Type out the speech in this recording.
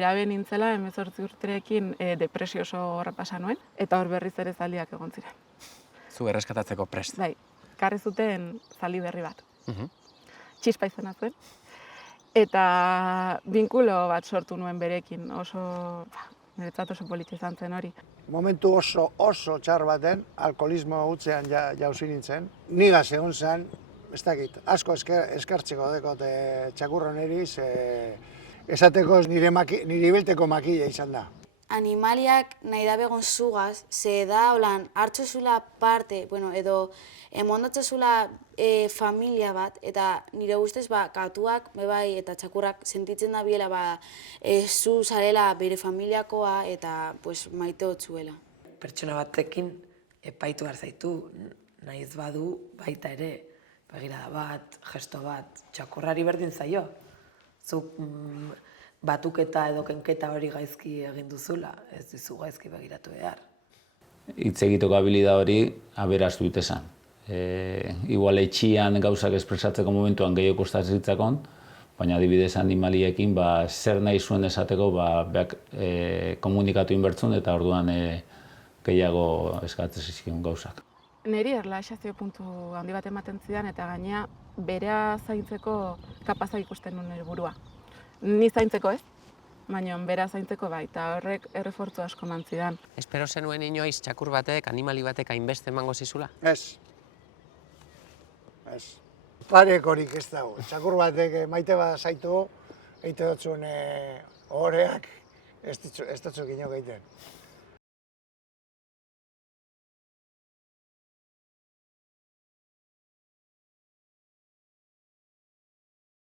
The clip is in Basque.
nerabe nintzela, 18 urterekin depresio oso horra pasa nuen, eta hor berriz ere zaldiak egon ziren. Zu erreskatatzeko prest. Bai, karri zuten zaldi berri bat. Txispa izena zuen. Eta binkulo bat sortu nuen berekin, niretzat oso polita izan zen hori. Momentu oso txar baten, alkoholismo hutzean jauzi nintzen. Nigaz egon zen, ez dakit, asko eskertzeko dekot txakurro neriz, esateko nire ibelteko makila izan da. Animaliak nahi da begon zugaz, ze da holan hartzozula parte, edo emondatzozula familia bat, eta nire ustez katuak bai eta txakurrak sentitzen da biela zu zarela bere familiakoa eta maite hotzuela. Pertsona batekin epaitu behar zaitu, nahiz badu baita ere, begirada bat, gesto bat, txakurrari berdin zaio. Zuk batuketa edo kenketa hori gaizki egin duzula, ez dizu gaizki begiratu behar. Hitz egiteko habilida hori aberastu ditezan. Igual etxian gauzak espresatzeko momentuan gehiago kostatzen zitzakon, baina adibidez animaliekin zer nahi zuen esateko komunikatu inbertzun eta orduan gehiago eskatzen zizkion gauzak. Neri erlaxazio puntu handi bat ematen zidan eta gainea bera zaintzeko kapazak ikusten nuen nire burua. Ni zaintzeko ez, baina bera zaintzeko bai, eta horrek errefortzu asko eman zidan. Espero zenuen inoiz txakur batek, animali batek hainbeste emango zizula? Ez. Ez. Parekorik ez dago. Txakur batek maite bat zaitu, eite dutzuen horreak, ez dutzuk ino egiten.